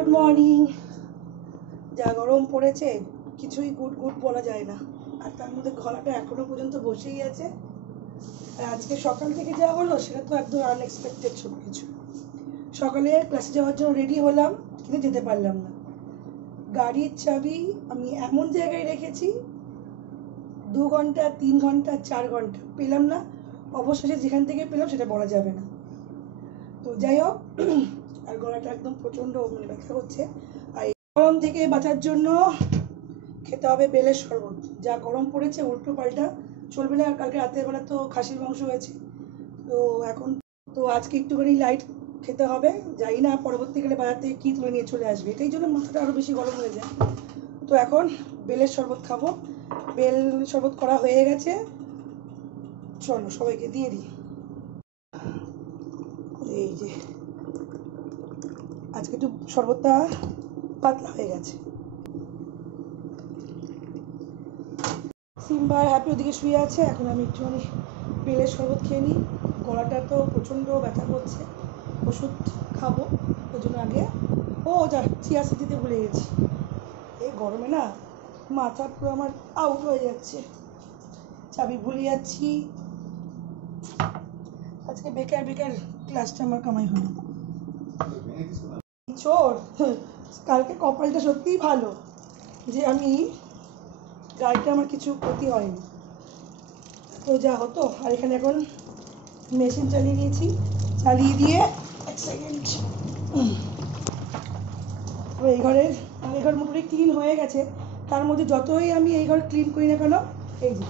Good morning. যা গরম পড়েছে কিছুই গুড গুড বলা যায় না, আর তার মধ্যে গলাটা এখনো পর্যন্ত বসেই আছে। আর আজকে সকাল থেকে যা হলো সেটা তো একদম আনএক্সপেক্টেড সব কিছু। সকালে ক্লাসে যাওয়ার জন্য রেডি হলাম, কিন্তু যেতে পারলাম না। গাড়ির চাবি আমি এমন জায়গায় রেখেছি, 2 ঘন্টা 3 ঘন্টা 4 ঘন্টা পেলাম না। অবশেষে যেখান থেকে পেলাম সেটা বলা যাবে না। তো যাই হোক, আর গলাটা একদম প্রচণ্ড ব্যথা হচ্ছে। আর গরম থেকে বাঁচার জন্য খেতে হবে বেলের শরবত। যা গরম পড়েছে উল্টো পাল্টা চলবে না। আর কালকে রাতের বেলা তো খাসির মাংস হয়েছে, তো এখন তো আজকে একটুখানি লাইট খেতে হবে। যাই না পরবর্তীকালে বাজার থেকে কী তুলে নিয়ে চলে আসবে, এটাই জন্য মাথাটা আরও বেশি গরম হয়ে যায়। তো এখন বেলের শরবত খাবো। বেল শরবত করা হয়ে গেছে, চলো সবাইকে দিয়ে দিই। এই যে আজকে একটু শরবতটা পাতলা হয়ে গেছে। সিম্বা আর হ্যাপি ওদিকে শুয়ে আছে, এখন আমি একটুখানি বেলের শরবত খেয়ে নিই। গলাটা তো প্রচণ্ড ব্যথা করছে, ওষুধ খাবো ওই জন্য আগে যা চিয়া সিড দিতে ভুলে গেছি। এই গরমে না মাথা পুরো আমার আউট হয়ে যাচ্ছে, চাবি ভুলে যাচ্ছি। আজকে বেকার বেকার ক্লাসটা আমার কামাই হলো। চোর, কালকে কপালটা সত্যিই ভালো যে আমি গাড়িটা আমার কিছু ক্ষতি হয়নি, তো যা হতো। আর এখানে এখন মেশিন চালিয়ে দিয়েছি, চালিয়ে দিয়ে এক সেকেন্ড এই ঘরের এই ঘর মোটামুটি ক্লিন হয়ে গেছে। তার মধ্যে যতই আমি এই ঘর ক্লিন করি না কেন, এই যে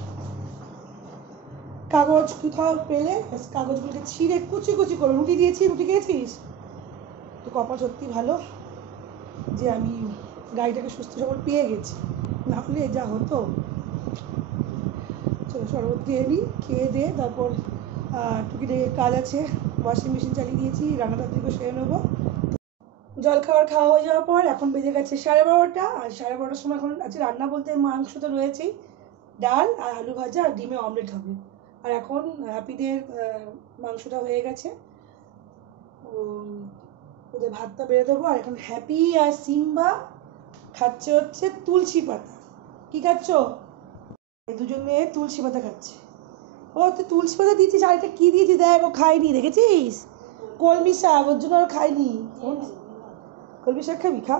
কাগজ কোথাও পেলে কাগজগুলোকে ছিঁড়ে কুচি কুচি করে রুটি দিয়েছি। রুটি খেয়েছিস তো? কপাল সত্যি ভালো যে আমি গাড়িটাকে সুস্থ সবল পেয়ে গেছি, না হলে যা হতো। চলো শরবত খেয়ে নিই, খেয়ে দিয়ে তারপর টুকিটাকি কাজ আছে। ওয়াশিং মেশিন চালিয়ে দিয়েছি, রান্নাটার দিকে সেরে নেবো। জলখাবার খাওয়া হয়ে যাওয়ার পর এখন বেজে গেছে 12:30। আর 12:30টার সময় এখন আছে রান্না বলতে মাংস তো রয়েছেই, ডাল আর আলু ভাজা আর ডিমে অমলেট হবে। আর এখন হ্যাপিদের মাংসটা হয়ে গেছে, ওদের ভাতটা বেড়ে দেবো। আর এখন হ্যাপি আর সিম্বা খাচ্ছে হচ্ছে তুলসী পাতা। কি খাচ্ছ? দুজনে তুলসী পাতা খাচ্ছে। তুই তুলসী পাতা দিয়েছিস, আর এটা কী দিয়েছিস দেখ, ও খায়নি, দেখেছিস? কলমি শাক, ওর জন্য আর খায়নি। কলমি শাক খাবি, খা।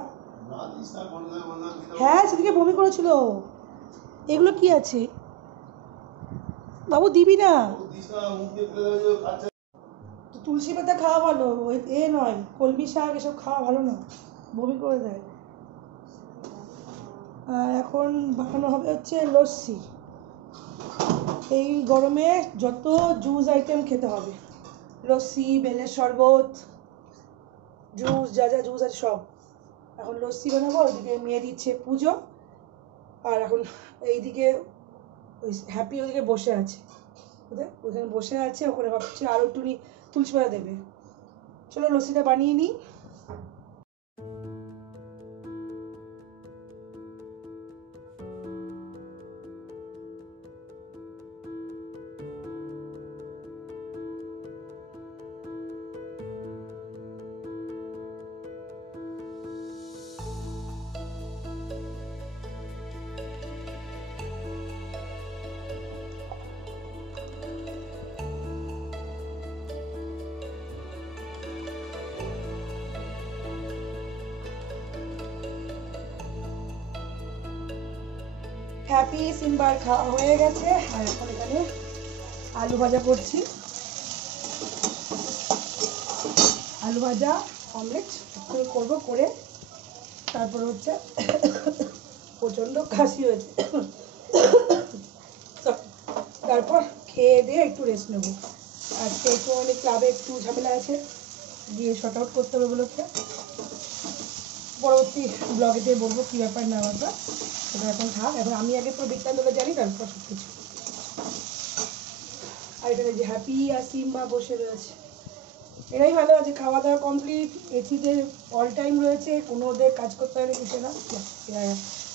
হ্যাঁ সেদিকে বমি করেছিল। এগুলো কি আছে বাবু, দিবি না? তুলসী পাতা খাওয়া ভালো, এ নয় কলমি শাক, এসব খাওয়া ভালো না, বমি করে দেয়। আর এখন বানানো হবে হচ্ছে লস্যি। এই গরমে যত জুস আইটেম খেতে হবে, লস্যি, বেলের শরবত, জুস, যা যা জুস আছে সব। এখন লস্যি বানাবো, ওইদিকে মেয়ে দিচ্ছে পুজো। আর এখন এইদিকে ওই হ্যাপি ওইদিকে বসে আছে, ওখানে বসে আছে, ওখানে ভাবছে আরও একটু তুলসী পাতা দেবে। চলো লস্যিটা বানিয়ে নিই। হ্যাপি সিম্বার খাওয়া হয়ে গেছে, আর এখন এখানে আলু ভাজা করছি। আলু ভাজা অমলেট করবো, করে তারপর হচ্ছে প্রচণ্ড কাশি হয়েছে, তারপর খেয়ে দিয়ে একটু রেস্ট নেবো। আজকে একটু অনেক ক্লাবে একটু ঝামেলা আছে, গিয়ে শর্ট আউট করতে হবে ওগুলোকে। পরবর্তী ব্লগেতে বলবো কী ব্যাপার না ব্যাপার, সেটা এখন থাক। এখন আমি আগে পুরো বৃত্তান্তটা জানি, তারপর সব কিছু। আর এখানে যে হ্যাপি আর সিম্বা বসে রয়েছে, এরাই ভালো আছে। খাওয়া দাওয়া কমপ্লিট, এসিতে অল টাইম রয়েছে, কোনো ওদের কাজ করতে হয় না কিছু না।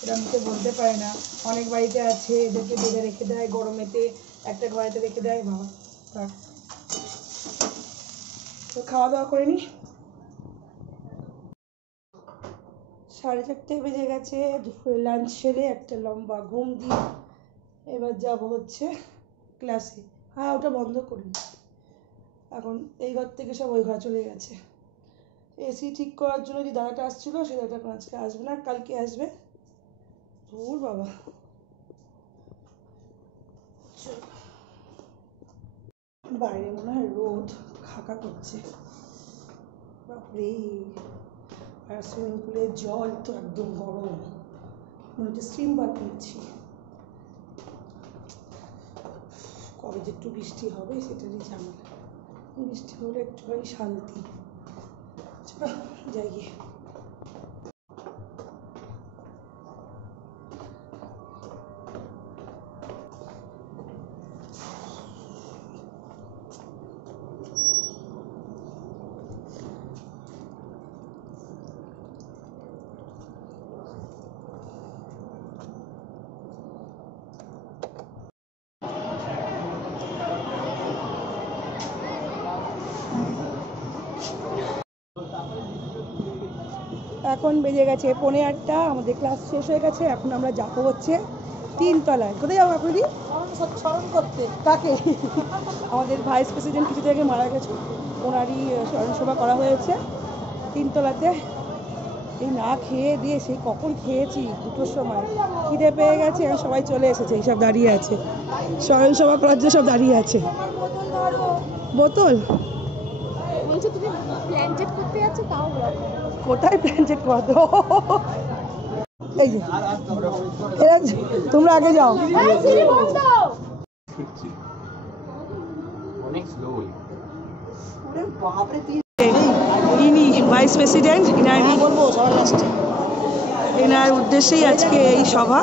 এরা মুখে বলতে পারে না, অনেক বাড়িতে আছে এদেরকে বেঁধে রেখে দেয় গরমেতে, একটা ঘরেতে রেখে দেয়। বাবা থাক, তো খাওয়া দাওয়া করে নি। 4:30 বেজে গেছে। দুপুরে লাঞ্চ সেরে একটা লম্বা ঘুম দিয়ে এবার যাব হচ্ছে ক্লাসে। হ্যাঁ, ওটা বন্ধ করুন। এখন এই ঘর থেকে সব ওই ঘর চলে গেছে। এসি ঠিক করার জন্য যে দাদাটা আসছিলো, সে দাদাটা আজকে আসবে না, কালকে আসবে। ধুর বাবা। বাইরে মনে হয় রোদ খাকা করছে, বাপরে। আর সুইমিং পুলের জল তো একদম গরম, মনে হচ্ছে স্টিম বাথ নিচ্ছি। কবে যে একটু বৃষ্টি হবে সেটারই ঝামেলা। বৃষ্টি হলে একটুখানি শান্তি। চলো যাই গিয়ে। এখন বেজে গেছে 7:45। আমাদের ক্লাস শেষ হয়ে গেছে। এখন আমরা যাবো হচ্ছে 3 তলায়। কোথায় যাবো এখন? স্মরণ করতে কাকে? আমাদের ভাইস প্রেসিডেন্ট কিছু থেকে মারা গেছে, ওনারই স্মরণসভা করা হয়েছে 3 তলাতে। এই না খেয়ে দিয়ে সেই কখন খেয়েছি, 2টোর সময় খিদে পেয়ে গেছে। এখন সবাই চলে এসেছে, এইসব দাঁড়িয়ে আছে স্মরণসভা করার জন্য, সব দাঁড়িয়ে আছে। বোতল বলছো তুমি প্ল্যান চেক করতে যাচ্ছ, তাও কোথায় প্ল্যান চেক করতে? এই যে তোমরা আগে যাও। ইনি ভাইস প্রেসিডেন্ট, এনার উদ্দেশ্যেই আজকে এই সভা।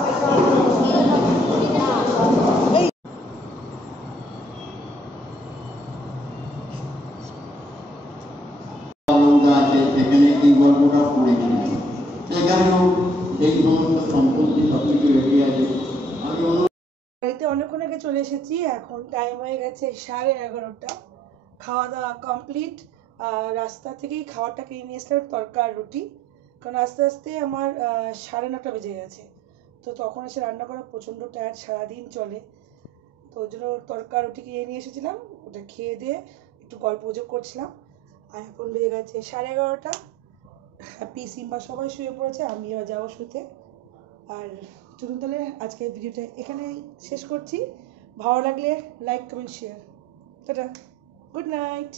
বাড়িতে অনেকক্ষণ আগে চলে এসেছি। এখন টাইম হয়ে গেছে 11:30। খাওয়া দাওয়া কমপ্লিট। রাস্তা থেকেই খাওয়াটা কিনে নিয়ে এসলাম, তরকা আর রুটি। কারণ আস্তে আস্তে আমার 9:30 বেজে গেছে। তো তখন এসে রান্না করা প্রচণ্ড টায়ার্ড, সারাদিন চলে। তো ওই জন্য তরকা রুটি কিনে নিয়ে এসেছিলাম, ওটা খেয়ে দিয়ে একটু গল্প গুজব করছিলাম। আর এখন বেজে গেছে 11:30। হ্যাপি সিম্বা সবাই শুয়ে পড়েছে, আমি এবার যাবো শুতে। আর চলুন তাহলে আজকের ভিডিওটা এখানেই শেষ করছি। ভালো লাগলে like, comment, share. Tata, good night.